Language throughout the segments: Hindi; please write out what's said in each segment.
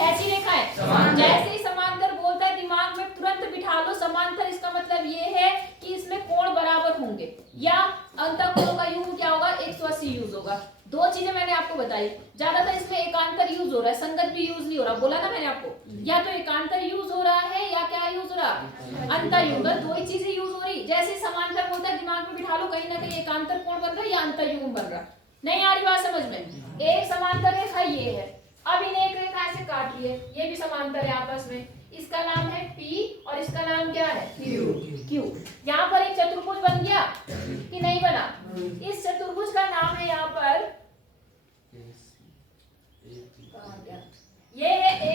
कैसी रेखाएं? जैसे ही समांतर बोलता है दिमाग में तुरंत बिठा लो समांतर, इसका मतलब ये है कि इसमें कोण बराबर होंगे, या अंतःकोण का यूज क्या होगा, 180 यूज होगा। दो चीजें मैंने आपको बताई, ज्यादातर इसमें एकांतर यूज हो रहा है, संगत भी यूज नहीं हो रहा, बोला ना मैंने आपको, या तो एकांतर यूज हो रहा है या क्या यूज हो रहा, अंतर यूज, दो ही चीजें यूज हो रही। जैसे समांतर बोलता है दिमाग में बिठा लो, कहीं ना कहीं एकांतर कोण बन रहा है या अंतर युग्म बन रहा है। नहीं आ रही बात समझ में? एक समांतर रेखा ये है, अब इन्हें एक रेखा ऐसे काट लिए, ये भी समांतर है आपस में, इसका नाम है P और इसका नाम क्या है Q। यहाँ पर एक चतुर्भुज बन गया कि नहीं बना? इस चतुर्भुज का नाम है यहाँ पर, ये है A,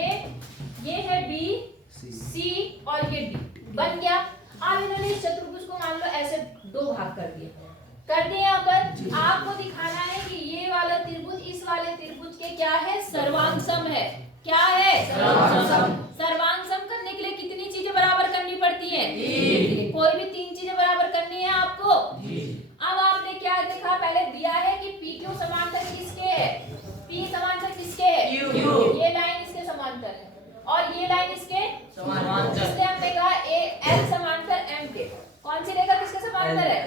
ये है B, C और ये D बन गया। अब इन्होंने इस चतुर्भुज को मान लो ऐसे दो भाग कर दिए, यहाँ पर आपको दिखाना है कि ये वाला त्रिभुज इस वाले त्रिभुज के क्या है, सर्वांगसम है। क्या है? सर्वांगसम। सर्वांगसम करने के लिए कितनी चीजें बराबर करनी पड़ती हैं? कोई भी 3 चीजें बराबर करनी है आपको। अब आपने क्या देखा, पहले दिया है कि PQ समांतर किसके है, P समांतर किसके है, ये लाइन इसके समांतर है और ये लाइन इसके समांतर, इसलिए हमने कहा L समांतर M के। कौन सी रेखा किसके समांतर है?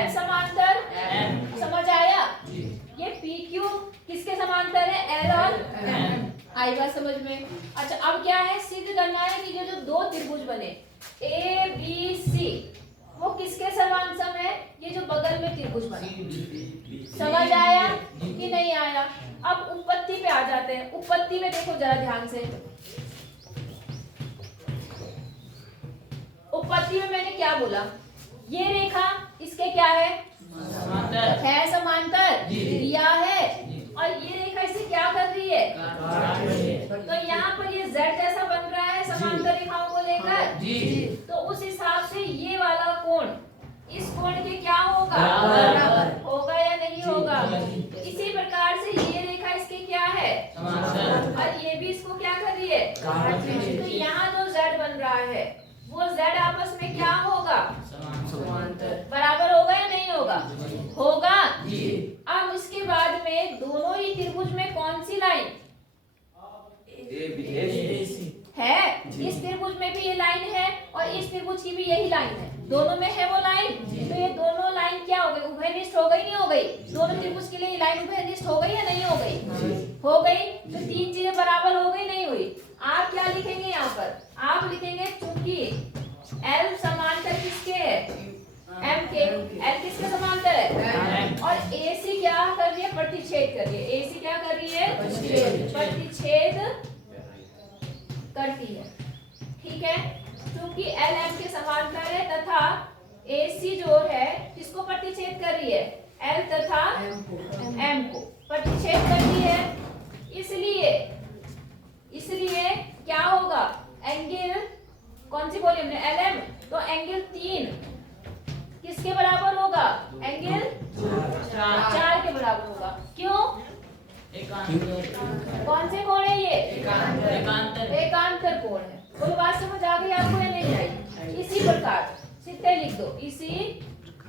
L समांतर M। समझ आया? ये PQ किसके समांतर है, L और M। आई बात समझ में? अच्छा अब क्या है, सिद्ध करना है कि ये जो दो त्रिभुज बने ABC वो किसके सर्वांगसम है, ये जो बगल में त्रिभुज बने। समझ आया कि नहीं आया? अब उत्पत्ति पे आ जाते हैं। उत्पत्ति में देखो जरा ध्यान से, उत्पत्ति में मैंने क्या बोला, ये रेखा इसके क्या है, समांतर है, समांतर दिया है, और ये रेखा इसे क्या कर रही है, तो यहाँ पर ये Z जैसा बन रहा है समांतर रेखाओं को लेकर, तो उस हिसाब से ये वाला कोण इस कोण के क्या होगा, होगा या नहीं होगा। इसी प्रकार से ये रेखा इसके क्या है, और ये भी इसको क्या कर रही है, तो यहाँ जो Z बन रहा है वो Z आपस में क्या होगा, समांतर, बराबर होगा या नहीं होगा, होगा। अब इसके बाद में दोनों ही त्रिभुज में कौन सी लाइन है, इस त्रिभुज में भी ये लाइन है और इस त्रिभुज की भी यही लाइन है, दोनों में है वो लाइन, तो ये दोनों लाइन क्या हो गई, उभयनिष्ठ हो गई नहीं हो गई, दोनों त्रिभुज के लिए ये लाइन उभयनिष्ठ हो गई या नहीं हो गई, हो गई। तो 3 चीजें बराबर हो गई नहीं हुई। आप क्या लिखेंगे यहाँ पर, आप लिखेंगे चूंकि L समांतर किसके है, M के, L किसके समांतर है, और AC क्या कर रही है, प्रतिच्छेद कर रही है, AC क्या कर रही है, प्रतिच्छेद करती है, ठीक है। क्योंकि L M के समांतर है तथा AC जो है किसको प्रतिच्छेद कर रही है, L तथा M को प्रतिच्छेद करती है, इसलिए क्या होगा, एंगल कौन सी बोली हमने, LM, तो एंगल 3 किसके बराबर होगा, एंगल 4 के बराबर होगा। क्यों, कौन से कोण है ये, एकांतर कोण है। बोलो बात समझ आ गई आपको या नहीं आई? इसी प्रकार सीधे लिख दो, इसी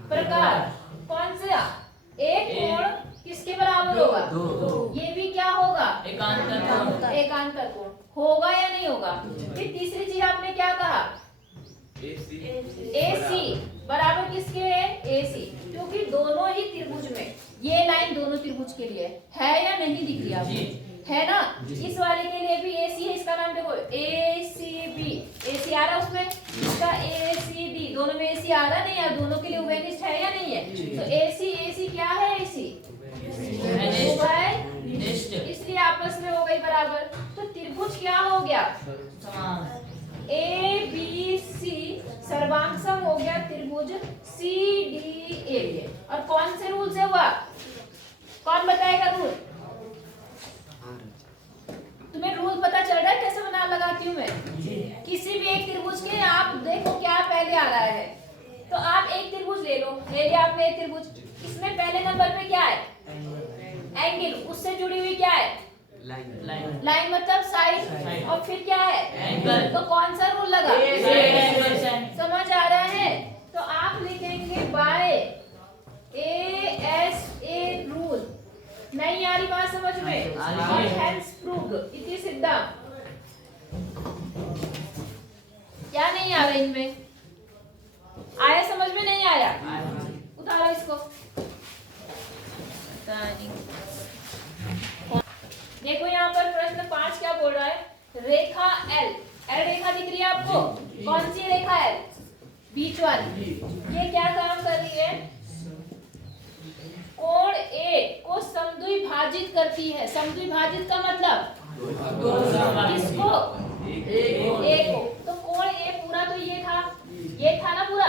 प्रकार कौन सा एक कोण किसके बराबर होगा, ये भी क्या होगा, एकांतर कोण होगा या नहीं होगा। फिर तीसरी चीज आपने क्या कहा, AC बराबर किसके है, AC, क्योंकि दोनों ही त्रिभुज में ये लाइन दोनों त्रिभुज के लिए है या नहीं दिख रही आपको, है ना। इस वाले के लिए भी AC है, इसका नाम देखो ACB, AC आ रहा उसमें, इसका ACD, दोनों में AC आ रहा नहीं है, दोनों के लिए उभयनिष्ठ है या नहीं है। तो AC क्या है, AC इसलिए आपस में हो गई बराबर। तो त्रिभुज क्या हो गया, ABC सर्वांगसम हो गया त्रिभुज CDA के। और कौन से रूल से हुआ, कौन बताएगा रूल, तुम्हें रूल पता चल रहा है कैसे बना लगाती हूँ मैं। किसी भी एक त्रिभुज के आप देखो क्या पहले आ रहा है, तो आप एक त्रिभुज ले लो, ले लिया आपने एक त्रिभुज, इसमें पहले नंबर पे क्या है, एंगल, उससे जुड़ी हुई क्या है, लाइन मतलब साइड, और फिर क्या है एंगल, तो कौन सा रूल लगा, समझ आ रहा है। तो आप लिखेंगे बाय ASA रूल। नहीं आ रही बात समझ में, और हेंस प्रूव्ड, इति सिद्ध एकदम क्या नहीं आ रहा इनमें? आया समझ में? नहीं आया? उतारो इसको। देखो यहाँ पर प्रश्न 5 क्या बोल रहा है? रेखा एल रेखा दिख रही है आपको? कौन सी रेखा एल? बीच वाली। ये क्या काम कर रही है? कोण ए को समद्विभाजित करती है। समद्विभाजित का मतलब किसको? ए को। तो कोण ए पूरा तो ये था ना पूरा।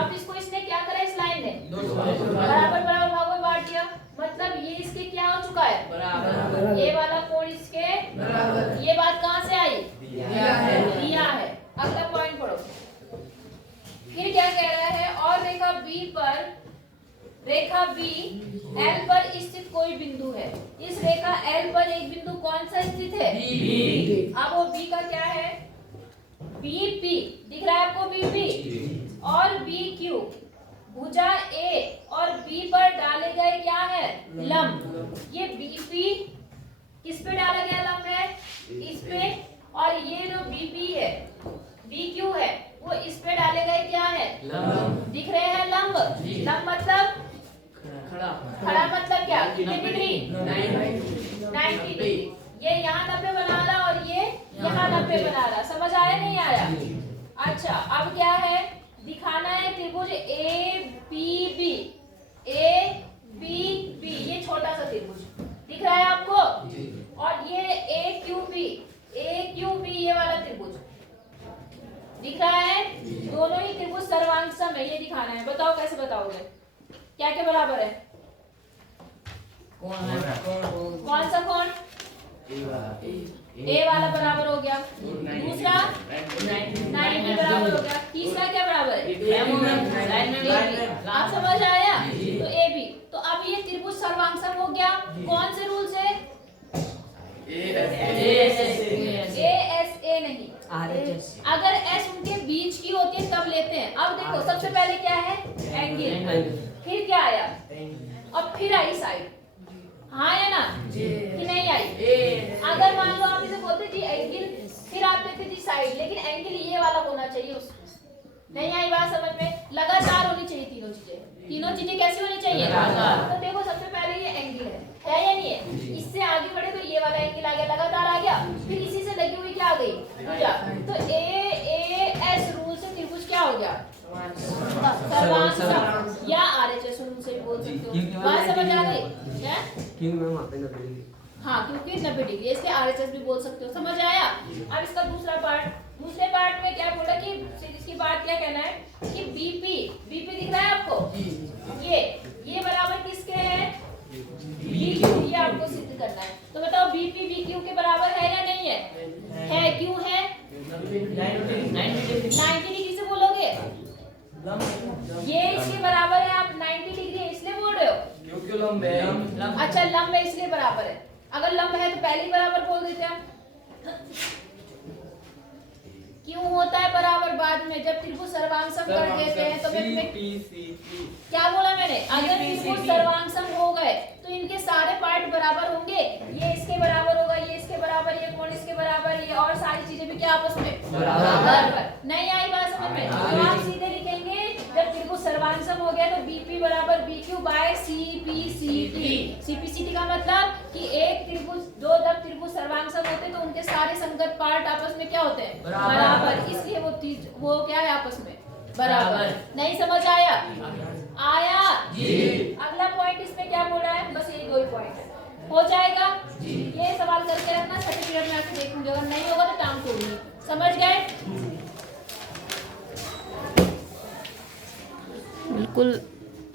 अब इसको इसने क्या करा? इस लाइन ने बराबर बराबर भागों में बांट दिया। मतलब ये इसके क्या हो चुका है? बराबर। ये वाला कोण इसके बराबर। ये बात कहाँ से आई? दिया है। अगला पॉइंट पढ़ो। फिर क्या कह रहा है? और रेखा बी एल पर स्थित कोई बिंदु है। इस रेखा एल पर एक बिंदु कौन सा स्थित है? बी। अब वो बी का क्या है? बीपी दिख रहा है आपको? बीपी और बी क्यू भुजा ए और बी पर डाले गए क्या है? लंब। ये बीपी किस पे डाला गया लंब है? इस पे। और ये जो बीपी है, बी क्यू है, वो इस पे डाले गए क्या है? लंब। दिख रहे हैं लंब? लंब मतलब खड़ा मतलब क्या? कितने डिग्री? 90 डिग्री। ये यहाँ 90 बना रहा और ये यहाँ 90 बना रहा। समझ आया नहीं आया? अच्छा, अब क्या है? दिखाना है त्रिभुज A B B. A B B ये छोटा सा त्रिभुज दिख रहा है आपको? और ये ए क्यू बी ये वाला त्रिभुज दिख रहा है? दोनों ही त्रिभुज सर्वांग सम है, ये दिखाना है। बताओ कैसे बताओगे? क्या क्या बराबर है? कौन सा कोण? ए वाला बराबर हो गया। दूसरा 90 बराबर हो गया। तीसरा क्या बराबर है? आप समझ आया? तो ए बी। तो अब ये त्रिभुज सर्वांगसम हो गया। कौन से रूल से? ए एस ए नहीं, अगर एस उनके बीच की होती है तब लेते हैं। अब देखो सबसे पहले क्या है? एंगल। फिर क्या आया? अब फिर आई साइड। हाँ या ना? कि नहीं आई? अगर मान लो आप इसे बोलते जी एंगल, फिर आप कहते जी साइड, लेकिन एंगल ये वाला होना चाहिए उसमें। नहीं आई बात समझ में? लगातार होनी चाहिए तीनों चीजें। तीनों चीजें कैसी होनी चाहिए? तो देखो सबसे पहले ये एंगल है या नहीं है? इससे आगे बढ़े तो ये वाला एंगल आ गया, लगातार आ गया। फिर इसी से लगी हुई क्या आ गई? भुजा। तो ए एस रूल से त्रिभुज क्या हो गया? सर्वांग या आरएचएस रूल से भी बोल सकते हो। बात समझ आ गई? है? हाँ, क्योंकि 90 डिग्री, इसलिए आरएचएस भी बोल सकते हो। समझ आया? अब इसका दूसरा पार्ट। दूसरे पार्ट में क्या बोला कि इसकी बात क्या कहना है कि बीपी दिख रहा है आपको? ये बराबर किसके है? बीक्यू। ये आपको सिद्ध करना है। तो बताओ बीपी बीक्यू के बराबर है या नहीं है? है। क्यों है? 90 डिग्री से बोलोगे। ये इसके बराबर है, आप 90 डिग्री इसलिए बोल रहे हो क्योंकि लंब है। अच्छा, लंब है इसलिए बराबर है। अगर लंब है तो पहले ही बराबर बोल देते हैं। क्यों होता है बराबर बाद में? जब त्रिभुज सर्वांगसम कर देते हैं तो क्या बोला मैंने? अगर त्रिभुज सर्वांगसम हो गए तो इनके सारे पार्ट बराबर होंगे। ये इसके बराबर होगा, ये इसके बराबर, ये कोण इसके बराबर, ये और सारी चीजें भी क्या आपस में बराबर। नहीं आई बात समझ में? तो आप सीधे लिखेंगे जब त्रिभुज सर्वांगसम हो गया तो बीपी बराबर बीक्यू बाय सीपीसीटी। सीपीसीटी का मतलब कि एक त्रिभुज, दो जब त्रिभुज सर्वांगसम होते तो उनके सारे संगत पार्ट आपस में क्या होते हैं? बराबर। इसलिए वो क्या है? आपस में बराबर। नहीं समझ आया? आया जी। अगला पॉइंट इसमें क्या बोल रहा है? बस ये दो ही पॉइंट है, हो जाएगा। ये सवाल करके रखना, सर्टिफिकेट में आके देखूंगी। अगर नहीं होगा तो टांग तोड़ूंगी। समझ गए? बिल्कुल